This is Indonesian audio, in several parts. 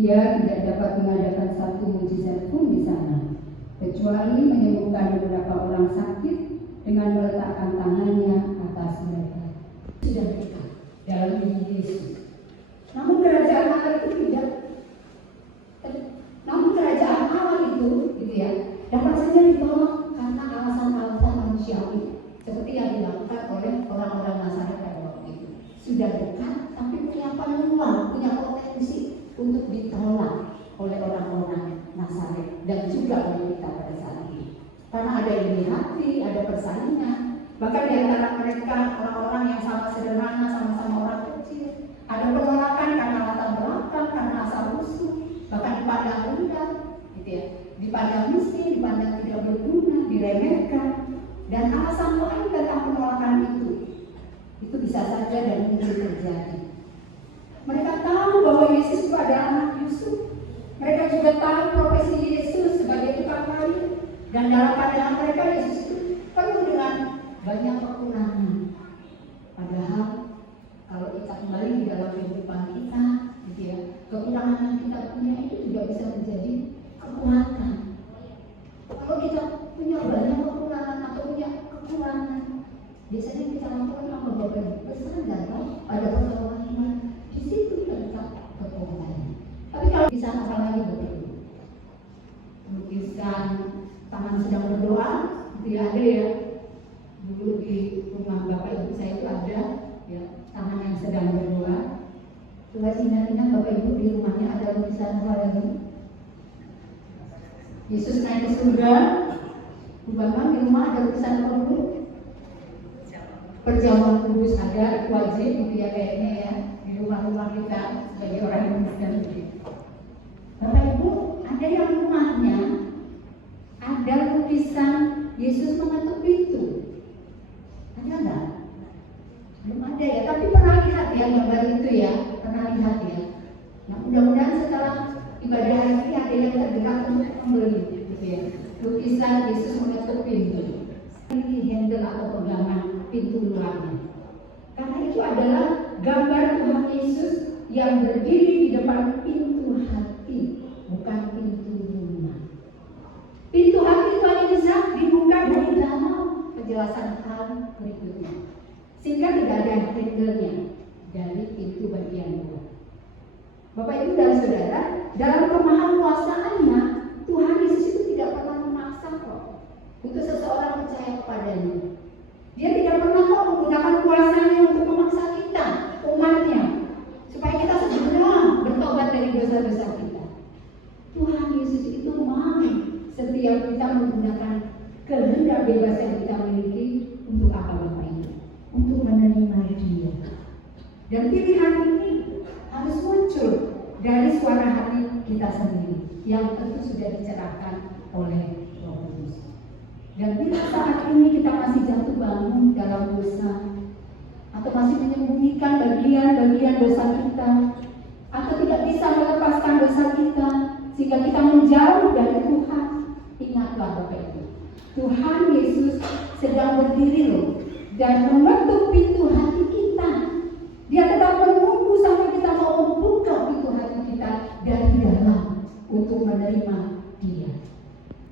Ia tidak dapat mengadakan satu mujizat pun di sana, kecuali menyembuhkan beberapa orang sakit dengan meletakkan tangannya atas mereka. Sudah dekat dalam diri Yesus. Namun kerajaan Allah itu tidak. Namun kerajaan Allah itu, gitu ya, dapat saja ditolak karena alasan-alasan manusiawi, seperti yang dilakukan oleh orang-orang Nazaret pada waktu itu. Sudah dekat, tapi punya peluang, punya potensi untuk ditolak oleh orang-orang Nazaret dan juga oleh kita pada saat ini. Karena ada iri hati, ada persaingan. Bahkan di antara mereka orang-orang yang sama sederhana, sama-sama orang kecil, ada penolakan karena latar belakang, karena asal usul, bahkan dipandang rendah, gitu ya, dipandang miskin, dipandang tidak berguna, diremehkan, dan alasan lain tentang penolakan itu bisa saja dan mungkin terjadi. Mereka tahu bahwa Yesus itu adalah anak Yusuf. Mereka juga tahu profesi Yesus sebagai tukang kayu, dan dalam pandangan mereka Yesus itu penuh dengan banyak kekurangan. Padahal kalau kita kembali di dalam kehidupan kita, gitu ya, kekurangan yang kita punya itu juga bisa menjadi kekuatan. Kalau kita punya banyak kekurangan atau punya kekurangan, biasanya kita lakukan apa? Bapak besar atau pada pertolongan iman. Di situ terletak kekuatannya. Tapi kalau bisa apa lagi Bapak? Lukisan tangan sedang berdoa, itu ya ada ya. Dulu di rumah Bapak Ibu saya itu ada ya, tangan yang sedang berdoa. Coba ingat-ingat Bapak Ibu di rumahnya ada lukisan apa lagi? Yesus naik ke surga. Bu Bambang di rumah ada lukisan apa Bu? Perjamuan kudus ada, itu wajib gitu ya kayaknya ya di rumah-rumah kita sebagai orang yang Kristen begitu. Bapak Ibu, ada yang rumahnya ada lukisan Yesus mengetuk pintu. Ada nggak? Belum ada ya, tapi pernah lihat ya gambar itu ya, pernah lihat ya. Nah mudah-mudahan setelah ibadah hari ini ada yang tergerak untuk membeli gitu ya. Lukisan Yesus mengetuk pintu. Ini handle atau pegangan pintu luarnya. Karena itu adalah gambar Tuhan Yesus yang berdiri di depan pintu hati, bukan pintu rumah. Pintu hati itu hanya bisa dibuka dari dalam, penjelasan hal berikutnya. Sehingga tidak ada handle-nya dari pintu bagian luar. Bapak Ibu dan Saudara, dalam kemahakuasaannya, Tuhan Yesus itu tidak pernah memaksa kok untuk seseorang percaya kepadanya. Dia tidak pernah kok menggunakan kuasanya untuk memaksa kita, umatnya, supaya kita segera bertobat dari dosa-dosa kita. Tuhan Yesus itu mau setiap kita menggunakan kehendak bebas yang kita miliki untuk apa Bapak Ibu? Untuk menerima Dia. Dan pilihan ini harus muncul dari suara hati kita sendiri yang tentu sudah dicerahkan oleh Roh Kudus. Dan bila saat ini kita masih jatuh bangun dalam dosa, atau masih menyembunyikan bagian-bagian dosa kita, atau tidak bisa melepaskan dosa kita, sehingga kita menjauh dari Tuhan, ingatlah Bapak Ibu, Tuhan Yesus sedang berdiri loh, dan mengetuk pintu hati kita. Dia tetap menunggu sampai kita mau membuka pintu hati kita dari dalam untuk menerima Dia.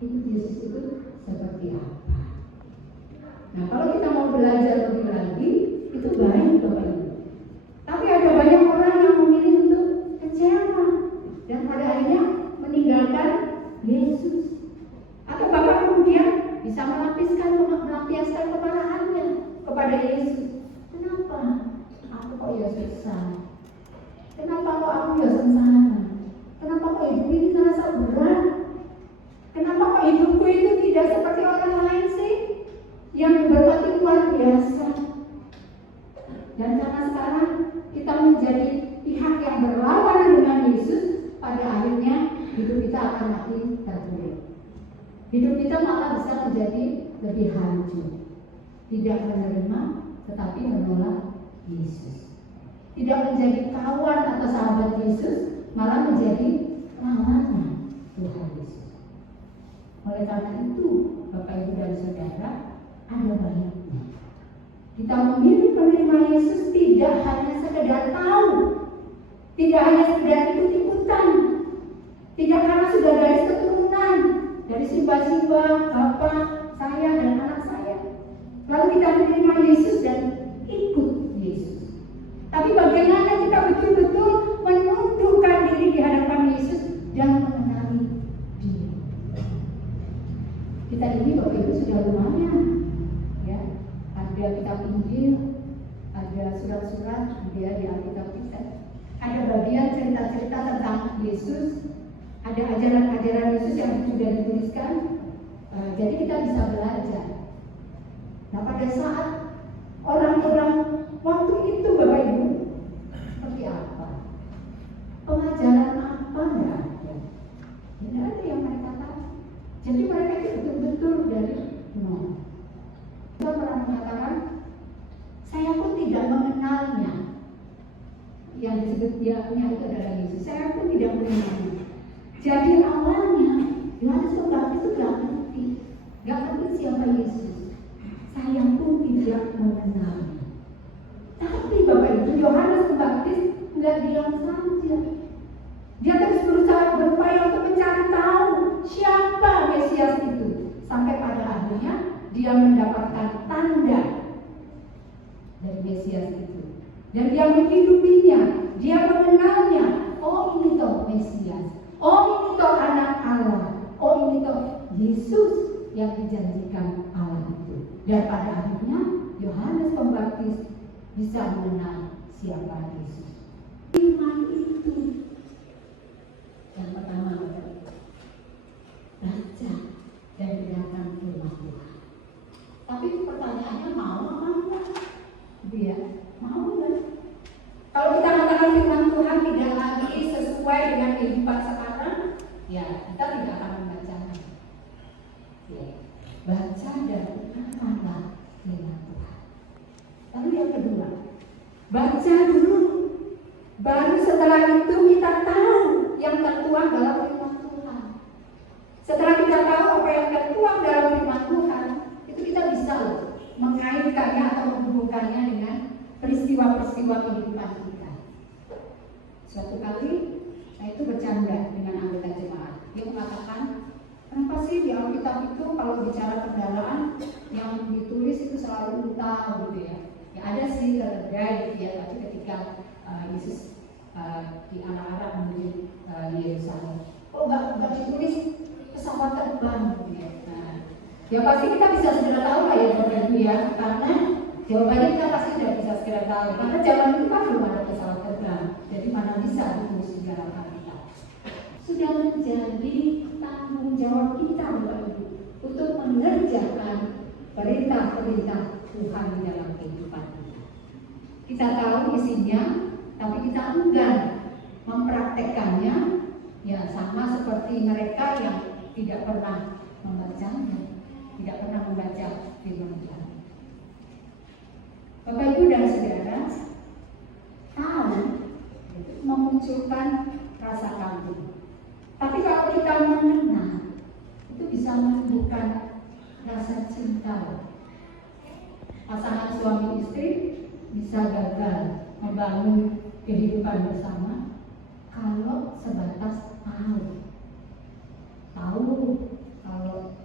Itu Yesus itu seperti apa? Nah, kalau kita mau belajar lebih lagi, itu baik Bapak Ibu. Tapi ada banyak orang yang memilih untuk kecewa dan pada akhirnya meninggalkan Yesus. Atau bahkan kemudian bisa melampiaskan kemarahannya kepada Yesus. Kenapa? Aku kok ya susah? Kenapa kok aku ya sengsara? Kenapa kok hidup ini terasa berat? Kenapa kok hidupku itu tidak seperti orang lain sih? Yang diberkati luar biasa. Dan karena sekarang kita menjadi pihak yang berlawanan dengan Yesus, pada akhirnya hidup kita akan makin terpuruk. Hidup kita malah bisa menjadi lebih hancur. Tidak menerima, tetapi menolak Yesus. Tidak menjadi kawan atau sahabat Yesus, malah menjadi lawannya Tuhan Yesus. Oleh karena itu, Bapak Ibu dan Saudara, ada baiknya kita memilih menerima Yesus tidak hanya sekedar tahu, tidak hanya sekedar ikut-ikutan, Tidak karena sudah dari keturunan, dari simba-simba, bapak saya dan anak saya. Lalu kita menerima Yesus dan ikut Yesus. Tapi bagaimana kita betul-betul menundukkan diri di hadapan Yesus dan mengenali Dia. Kita ini Bapak Ibu sudah lumayan, ya. Ada kitab Injil, ada surat-surat di Alkitab kita. Ada bagian cerita-cerita tentang Yesus, ada ajaran-ajaran Yesus yang sudah dituliskan. Jadi kita bisa belajar. Nah, pada saat orang-orang waktu itu Bapak Ibu seperti apa? Pengajaran apa enggak ada? Tidak ada yang mereka tahu. Jadi mereka itu betul-betul dari nol. Kita pernah mengatakan, saya pun tidak mengenalnya. Yang disebut dianya itu adalah Yesus. Saya pun tidak mengenalnya. Jadi awalnya Yohanes Pembaptis itu gak ngerti siapa Yesus. Saya pun tidak mengenalnya. Tapi Bapak Ibu, Yohanes Pembaptis nggak diam saja. Dia terus berusaha berupaya untuk mencari tahu siapa Mesias itu. Sampai pada akhirnya dia mendapatkan tanda dari Mesias itu. Dan dia menghidupinya, dia mengenalnya. Oh, ini toh Mesias. Oh, ini toh anak Allah. Oh, ini toh Yesus yang dijanjikan Allah itu. Dan pada akhirnya Yohanes Pembaptis bisa mengenal siapa Yesus. Iman itu yang pertama, baca dan dengarkan firman Tuhan. Tapi pertanyaannya mau apa enggak? Dia mau enggak? Kalau kita katakan firman Tuhan tidak lagi sesuai dengan kehidupan sekarang, ya kita tidak akan membacanya. Ya, baca dan dengarkanlah firman Tuhan. Lalu yang kedua, baca dulu. Baru setelah itu kita tahu yang tertuang dalam firman Tuhan. Setelah kita tahu apa yang tertuang dalam firman Tuhan, itu kita bisa mengaitkannya atau menghubungkannya dengan peristiwa-peristiwa kehidupan kita. Suatu kali saya itu bercanda dengan anggota jemaat. Dia mengatakan, kenapa sih di Alkitab itu kalau bicara perdalaan yang ditulis itu selalu unta gitu ya? Ya ada sih keledai gitu ya, tapi ketika Yesus di arah-arah menuju Yerusalem, kok nggak ditulis pesawat terbang gitu ya? Nah, ya pasti kita bisa segera tahu lah ya Bapak Ibu ya, karena jawabannya kita pasti sudah bisa segera tahu. Karena zaman itu kan belum ada pesawat terbang, jadi mana bisa ditulis di dalam Alkitab. Sudah menjadi tanggung jawab kita Bapak Ibu untuk mengerjakan perintah-perintah Tuhan di dalam kehidupan kita. Kita tahu isinya, tapi kita enggan mempraktekannya, ya sama seperti mereka yang tidak pernah membacanya, tidak pernah membaca firman Tuhan. Bapak Ibu dan Saudara, tahu memunculkan rasa kagum. Tapi kalau kita mengenal, itu bisa menumbuhkan rasa cinta. Pasangan suami istri bisa gagal membangun kehidupan bersama kalau sebatas tahu kalau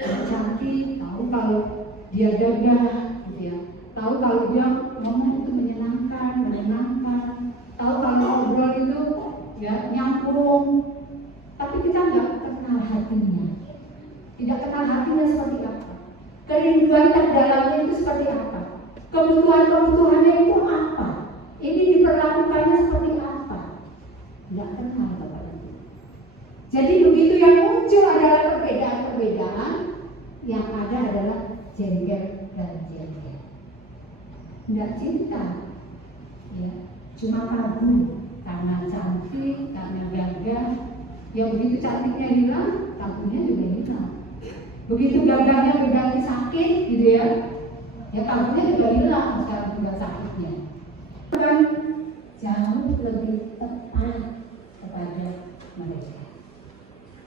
dia cantik, tahu kalau dia gagah, gitu ya, tahu kalau dia ngomong itu menyenangkan, tahu kalau ngobrol itu ya nyambung, tapi kita nggak kenal hatinya, tidak kenal hatinya seperti apa, kerinduan terdalamnya itu seperti apa, kebutuhannya itu apa, ini diperlakukannya seperti apa, nggak kenal Bapak Ibu. Jadi begitu yang muncul adalah perbedaan-perbedaan, yang ada adalah jengkel dan jengkel. Nggak cinta, ya, cuma kagum karena cantik, karena gagah. Ya begitu cantiknya hilang, kagumnya juga hilang. Begitu gagahnya berganti sakit, gitu ya, ya kagumnya juga hilang sekarang juga sakitnya. Dan jauh lebih tepat kepada mereka.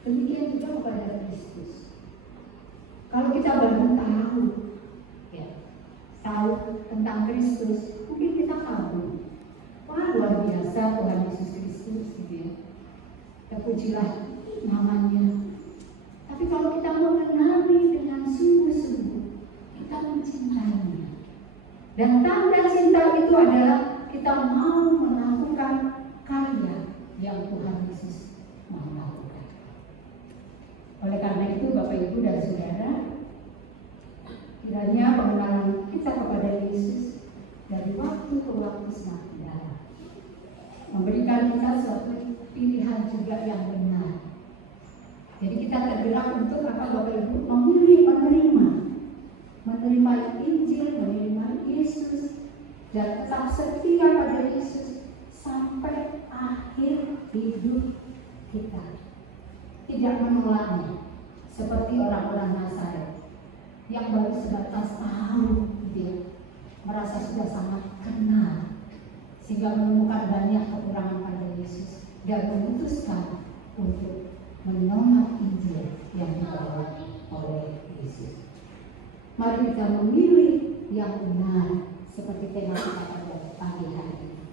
Demikian juga kepada Kristus. Kalau kita baru tahu, ya, tahu tentang Kristus, mungkin kita kagum. Wah, luar biasa Tuhan Yesus Kristus, gitu ya. terpujilah namanya. Tapi kalau kita mengenali dengan sungguh-sungguh, kita mencintainya. Dan tanda cinta itu adalah kita mau melakukan karya yang Tuhan Yesus mau lakukan. Oleh karena itu Bapak Ibu dan Saudara, kiranya pengenalan kita kepada Yesus dari waktu ke waktu semakin dalam, memberikan kita suatu pilihan juga yang benar. Jadi kita tergerak untuk apa Bapak Ibu? Memilih menerima Injil, menerima Yesus, dan tetap setia pada Yesus sampai akhir hidup kita. Tidak menolaknya seperti orang-orang Nazaret yang baru sebatas tahu dia merasa sudah sangat kenal sehingga menemukan banyak kekurangan pada Yesus dan memutuskan untuk menolak Injil yang dibawa oleh Yesus. Mari kita memilih yang benar seperti tema kita pada pagi hari ini.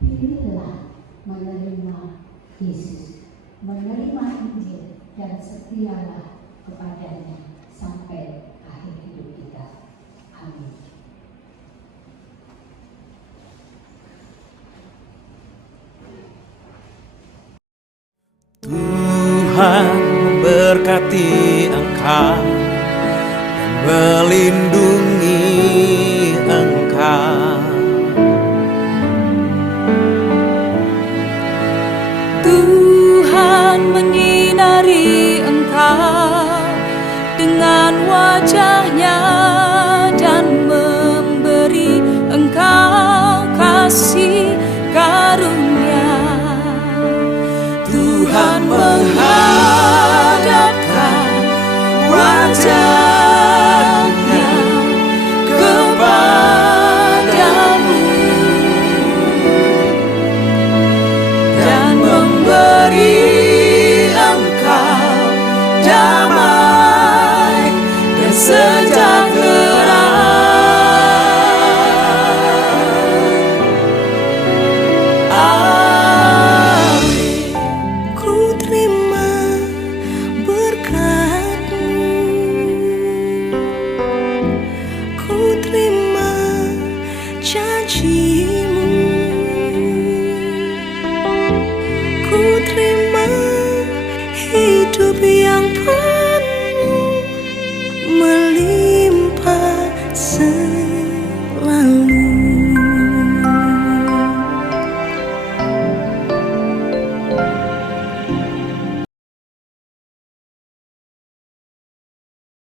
Pilihlah menerima Yesus, menerima Injil, dan setialah kepadanya sampai akhir hidup kita. Amin. Tuhan memberkati engkau dan melindungi